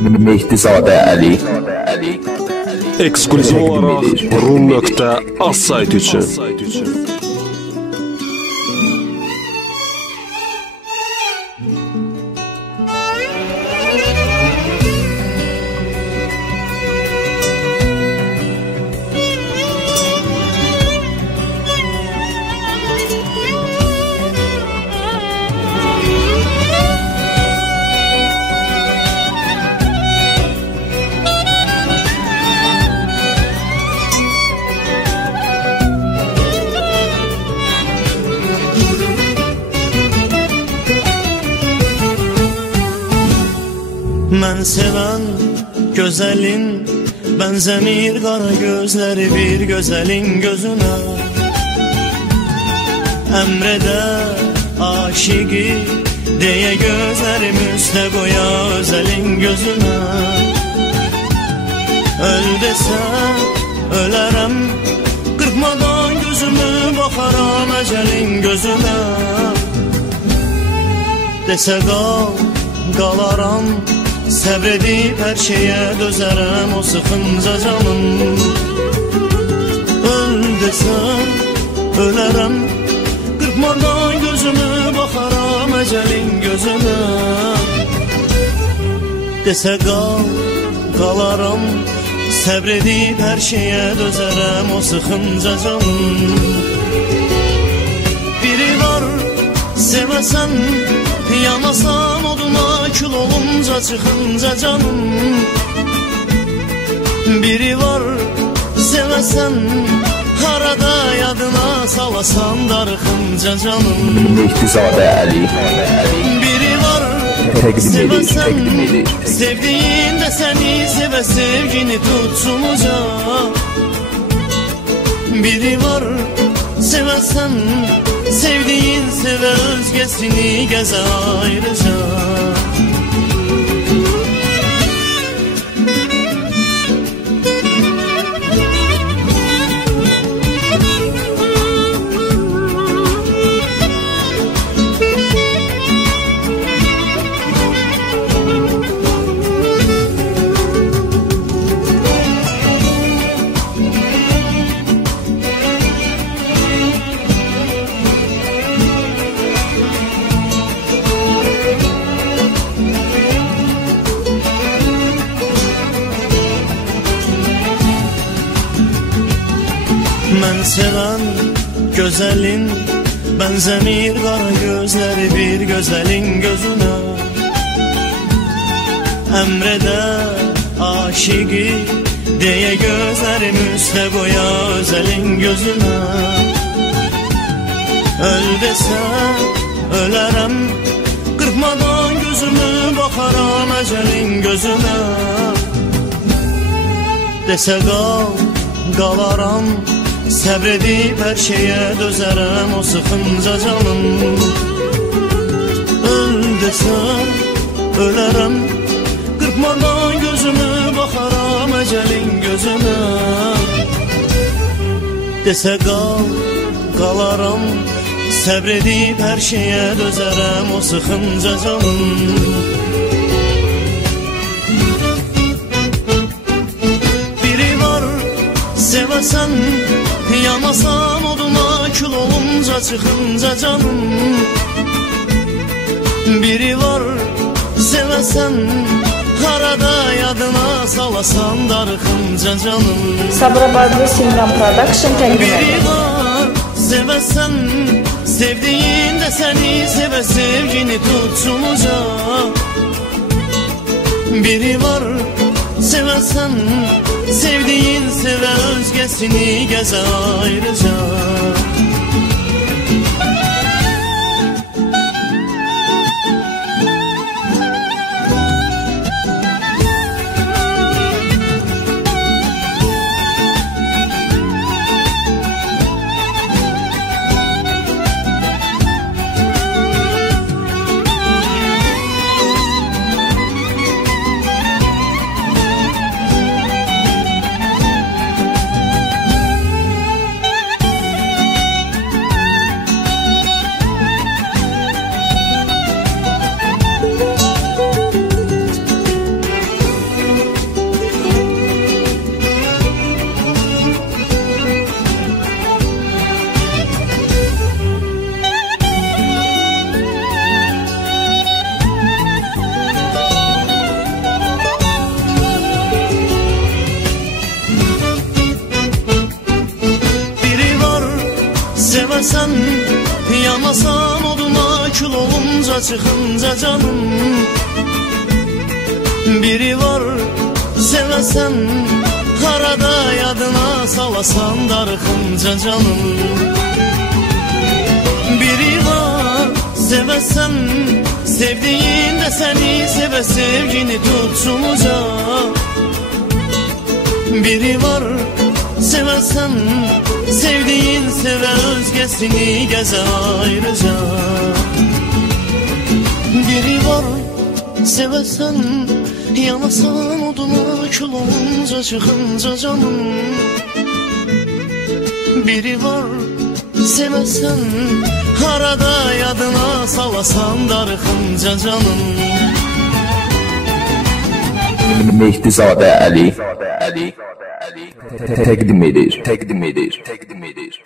Mehdizadə Əli. Eksklüziv olaraq Rum.az saytı üçün. Mən sevən gözəlin bənzəmir qara gözləri bir gözəlin gözünə. Əmrədə aşiqi deyə gözlərim üstə qoya özəlin gözünə. Öl desən ölərəm, qırpmadan gözümü baxaram əcəlin gözünə. Desə qal, qalaram, səbr edib hər şeyə dözərəm o sıxınca canım. Öl desən ölərəm, qırpmadan gözümü baxaram əcəlin gözünə. Desə qal, qalaram, səbr edib hər şeyə dözərəm o sıxınca canım. Biri var sevəsən, yanasan oduna kül olunca çıxınca canım. Biri var sevəsən, harada yadına salasan darıxınca canım. Mehdizadə Əli. Biri var sevəsən, sevdiyin də səni sevə sevgini tutsun uca. Biri var sevəsən, sevdiyin sevə özgəsini gəzə ayrıca. Mən sevən gözəlin bənzəmir qara gözləri bir gözəlin gözünə. Əmrədə aşiqi deyə gözlərim üstə qoya özəlin gözünə. Öl desən ölərəm, qırpmadan gözümü baxaram əcəlin gözünə. Desə qal, qalaram, səbr edib hər şeyə dözərəm o sıxınca canım. Öl desən ölərəm, qırpmadan gözümü baxaram əcəlin gözünə. Desə qal, qalaram, səbr edib hər şeyə dözərəm o sıxınca canım. Biri var sevəsən, yanasan oduna kül olunca çıxınca canım. Biri var sevəsən, harada yadına salasan darıxınca canım. Sabirabadlı Simran Production təqdim edir. Biri var sevəsən, sevdiyin də səni sevə sevgini tutsun uca. Biri var sevəsən, sevdiyin sevə özgəsini gəzə ayrıca. yanasan oduna kül olunca çıxınca canım. Biri var sevəsən, harada yadına salasan darıxınca canım. Biri var sevəsən, sevdiğin de seni sevə sevgini tutsunuca. Biri var sevəsən, sevdiğin sevə özgəsini gəzə ayrıca. Biri var sevəsən, yanasan oduna kül olunca çıxınca canım. Biri var sevəsən, harada yadına salasan darıxınca canım. Mehdizadə Əli təqdim edir.